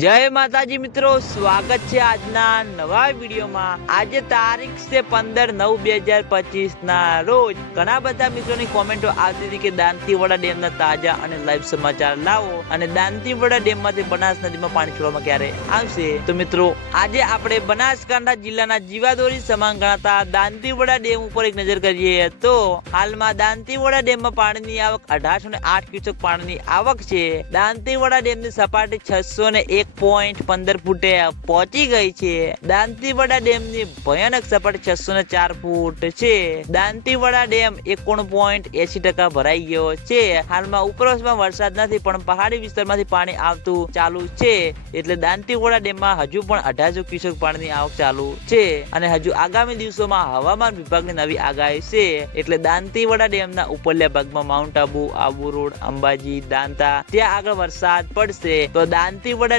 જય માતાજી મિત્રો, સ્વાગત છે આજના નવા વિડીયોમાં. આજે તારીખ છે પંદર નવ બે હજાર પચીસ ના રોજ ઘણા બધા મિત્રોની કોમેન્ટો આવતી હતી કે દાંતીવાડા ડેમના તાજા અને લાઈવ સમાચાર લાવો અને દાંતીવાડા ડેમમાંથી બનાસ નદીમાં પાણી છોડવામાં ક્યારે આવશે? તો મિત્રો, આજે આપણે બનાસકાંઠા જિલ્લાના જીવાદોરી સમાન ગણાતા દાંતીવાડા ડેમ ઉપર એક નજર કરીએ તો હાલમાં દાંતીવાડા ડેમમાં પાણીની આવક અઢારસો ને આઠ ક્યુસેક પાણીની આવક છે. દાંતીવાડા ડેમની સપાટી છસો ને એક પોઈન્ટ પંદર ફૂટે પહોંચી ગઈ છે. દાંતીવાડા ડેમની ભયાનક સપાટી છસો ને ચાર ફૂટ છે. દાંતીવાડા ડેમ એકોણ પોઈન્ટ એસી ટકા ભરાઈ ગયો છે. હાલમાં ઉપરવાસમાં વરસાદ નથી, પણ પહાડી વિસ્તારમાંથી પાણી આવતું ચાલુ છે. એટલે દાંતીવાડા ડેમમાં હજુ પણ અઢારસો ક્યુસેક પાણીની આવક ચાલુ છે અને હજુ આગામી દિવસોમાં હવામાન વિભાગની નવી આગાહી છે. એટલે દાંતીવાડા ડેમના ઉપરલ્યા ભાગમાં માઉન્ટ આબુ આબુ રોડ, અંબાજી, દાંતા, ત્યાં આગળ વરસાદ પડશે. તો દાંતીવાડા